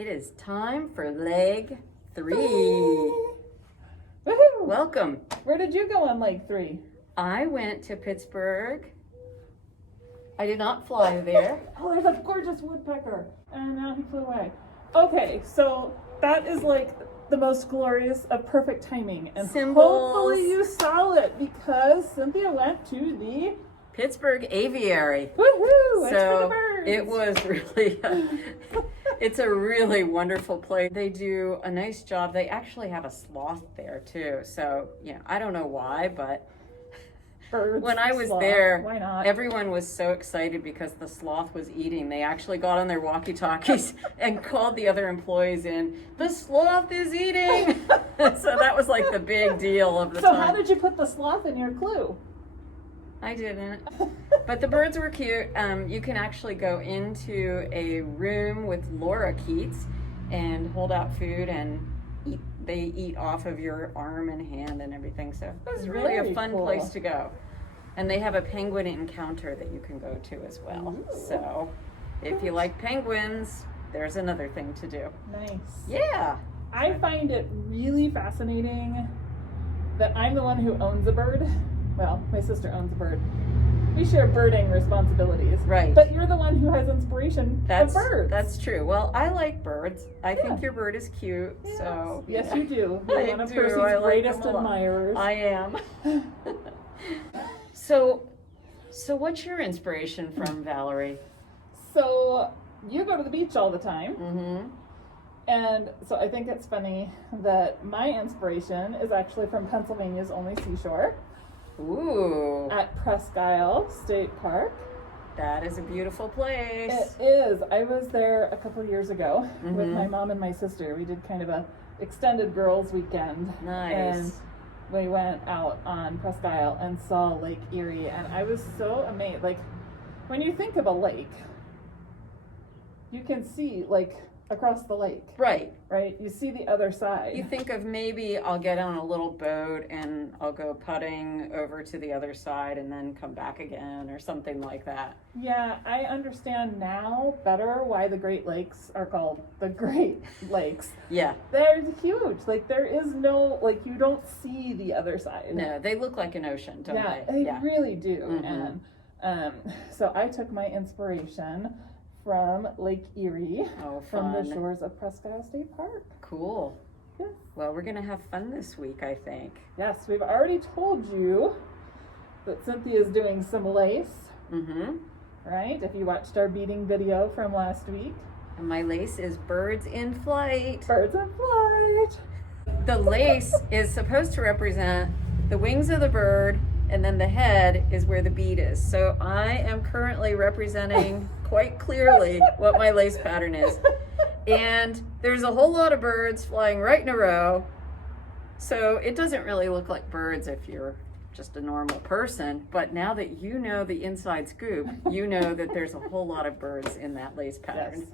It is time for leg 3. Woohoo! Welcome. Where did you go on leg 3? I went to Pittsburgh. I did not fly there. Oh, there's a gorgeous woodpecker. And now he flew away. Okay, so that is like the most glorious of perfect timing. And Symbols. hopefully you saw it because Cynthia went to the Pittsburgh Aviary. woohoo! It's for the So birds. it was really, it's a really wonderful place. They do a nice job. They actually have a sloth there too. So, I don't know why, but Birds, when I was sloth, there, why not? everyone was so excited because the sloth was eating. They actually got on their walkie-talkies and called the other employees in. The sloth is eating. So that was like the big deal of the So time. how did you put the sloth in your clue? I didn't. But the birds were cute. You can actually go into a room with Laura Keats and hold out food and eat. They eat off of your arm and hand and everything. So it was really a Very fun cool. place to go. And they have a penguin encounter that you can go to as well. Ooh. So if you like penguins, there's another thing to do. Nice. Yeah. I find it really fascinating that I'm the one who owns a bird. Well, my sister owns a bird. We share birding responsibilities. Right. But you're the one who has inspiration of birds. That's true. Well, I like birds. I Yeah. think your bird is cute. Yes. So Yes, yeah. you do. I You're one of do. Percy's I like greatest them a lot. admirers. I am. So what's your inspiration from, Valerie? So you go to the beach all the time. Mm-hmm. And so I think it's funny that my inspiration is actually from Pennsylvania's only seashore Ooh, at Presque Isle State Park. that is a beautiful place. It is. I was there a couple years ago with Mhm. my mom and my sister. We did kind of a extended girls weekend. Nice. And we went out on Presque Isle and saw Lake Erie, and I was so amazed. Like, when you think of a lake, you can see like across the lake, Right. right? You see the other side. You think of maybe I'll get on a little boat and I'll go putting over to the other side and then come back again or something like that. Yeah, I understand now better why the Great Lakes are called the Great Lakes. Yeah. They're huge. Like, there is no, like, you don't see the other side. No, they look like an ocean, don't Yeah, they? they really do. Mhm. And so I took my inspiration from Lake Erie, Oh, from the fun. shores of Presque Isle State Park. Cool. Yes. Well, we're gonna have fun this week, I think. Yes, we've already told you that Cynthia's doing some lace, Mm-hmm. right? If you watched our beading video from last week. And my lace is birds in flight. Birds in flight. The lace is supposed to represent the wings of the bird, and then the head is where the bead is. So I am currently representing quite clearly what my lace pattern is. And there's a whole lot of birds flying right in a row. So it doesn't really look like birds if you're just a normal person. But now that you know the inside scoop, you know that there's a whole lot of birds in that lace pattern. Yes.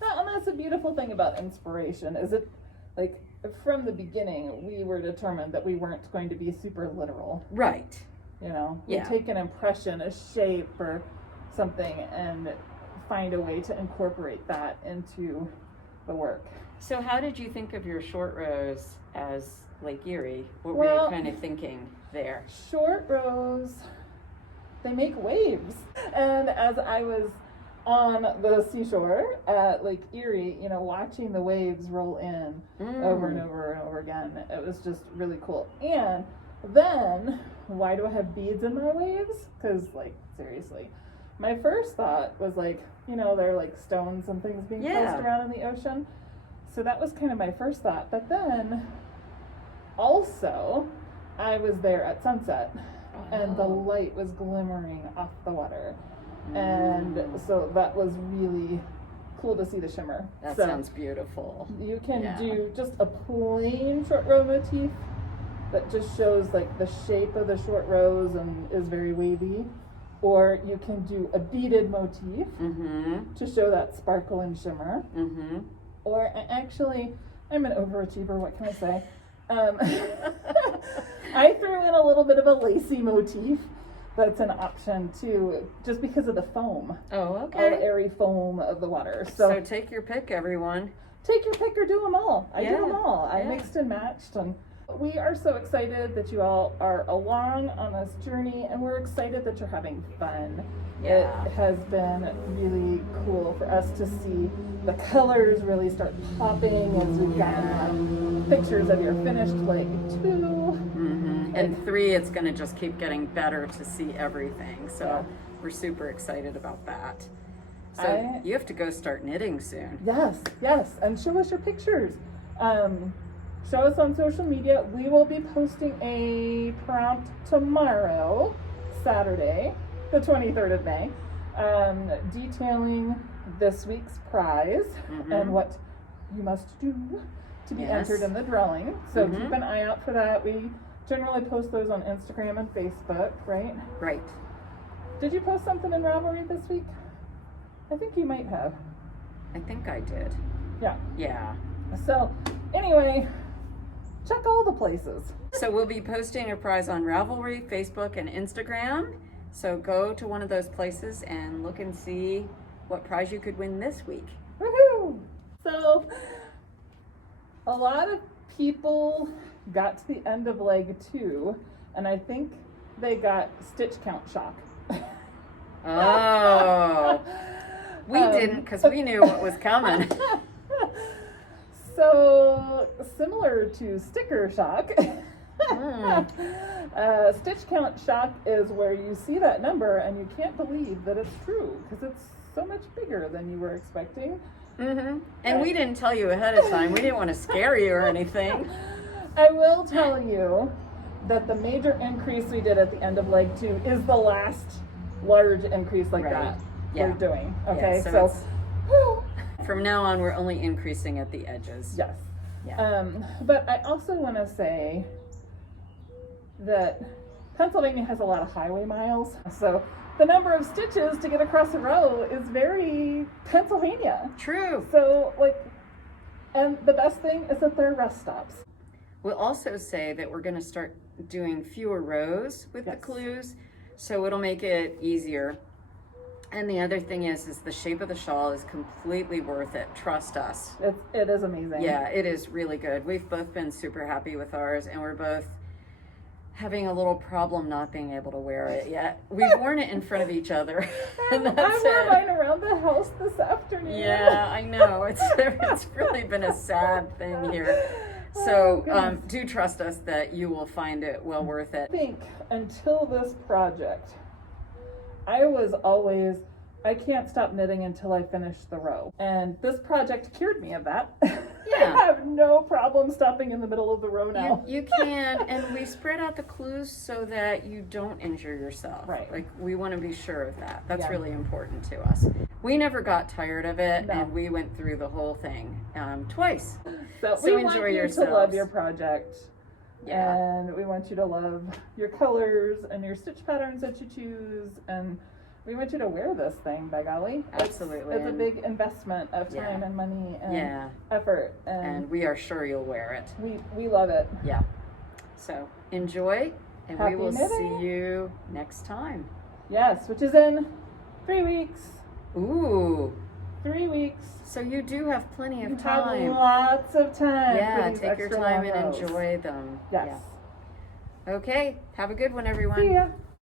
Well, and that's a beautiful thing about inspiration, is it, like, from the beginning, we were determined that we weren't going to be super literal. Right. You know, Yeah. we take an impression, a shape or something, and find a way to incorporate that into the work. So how did you think of your short rows as Lake Erie? What were Well, you kind of thinking there? Short rows, they make waves. And as I was on the seashore at Lake Erie, you know, watching the waves roll in over and over and over again, it was just really cool. And then, why do I have beads in my waves? Because, like, seriously. My first thought was, like, you know, they're like stones and things being Yeah. placed around in the ocean. So that was kind of my first thought. But then, also, I was there at sunset, and the Oh. light was glimmering off the water. And so that was really cool to see the shimmer. That So sounds beautiful. you can Yeah. do just a plain short row motif that just shows like the shape of the short rows and is very wavy, or you can do a beaded motif Mm-hmm. to show that sparkle and shimmer, Mm-hmm. or actually, I'm an overachiever, what can I say? I threw in a little bit of a lacy motif. That's an option too, just because of the foam, Oh, all okay. airy foam of the water. So So take your pick, everyone. take your pick or do them all. I Yeah. do them all. I Yeah. mixed and matched, and we are so excited that you all are along on this journey, and we're excited that you're having fun. Yeah. It has been really cool for us to see the colors really start popping as we've gotten pictures of your finished leg 2. And 3, it's going to just keep getting better to see everything. So Yeah. we're super excited about that. So I- you have to go start knitting soon. Yes, and show us your pictures. Show us on social media. We will be posting a prompt tomorrow, Saturday, the 23rd of May, detailing this week's prize and what you must do to be Yes. entered in the drawing. So keep an eye out for that. We generally post those on Instagram and Facebook, right? Right. Did you post something in Ravelry this week? I think you might have. I think I did. Yeah. Yeah. So, anyway, check all the places. So we'll be posting a prize on Ravelry, Facebook, and Instagram. So go to one of those places and look and see what prize you could win this week. Woohoo! So, a lot of people got to the end of leg 2, and I think they got stitch count shock. Oh, we didn't, because we knew what was coming. So, similar to sticker shock, stitch count shock is where you see that number and you can't believe that it's true because it's so much bigger than you were expecting. And we didn't tell you ahead of time. We didn't want to scare you or anything. I will tell you that the major increase we did at the end of leg 2 is the last large increase like Right. that Yeah. we're doing. Okay, Yeah, so so, it's- From now on, we're only increasing at the edges. yes. Yeah. But I also want to say that Pennsylvania has a lot of highway miles, so the number of stitches to get across the row is very Pennsylvania. True. So, and the best thing is that they're rest stops. We'll also say that we're going to start doing fewer rows with the Yes. clues, so it'll make it easier. And the other thing is the shape of the shawl is completely worth it. Trust us. It is amazing. Yeah, it is really good. We've both been super happy with ours, and we're both having a little problem not being able to wear it yet. We've worn it in front of each other, and I that's wore it. mine around the house this afternoon. Yeah, I know. It's really been a sad thing here. So goodness. do trust us that you will find it well worth I it. think until this project, I can't stop knitting until I finish the row. And this project cured me of that. Yeah. I have no problem stopping in the middle of the row now. You can, and we spread out the clues so that you don't injure yourself. Right. Like, we want to be sure of that. That's Yeah. really important to us. We never got tired of it, No. and we went through the whole thing twice. So So we enjoy want you yourselves. to love your project. Yeah. And we want you to love your colors and your stitch patterns that you choose. And we want you to wear this thing, by golly. Absolutely. It's a big investment of Yeah. time and money and Yeah. effort. And we are sure you'll wear it. we love it. Yeah. So enjoy, and Happy we will knitting. see you next time. Yes, which is in 3 weeks. Ooh. 3 weeks. So you do have plenty You of have time. lots of time. Yeah, for these take your extra time long and rows. enjoy them. Yes. Yeah. Okay, have a good one, everyone. See ya.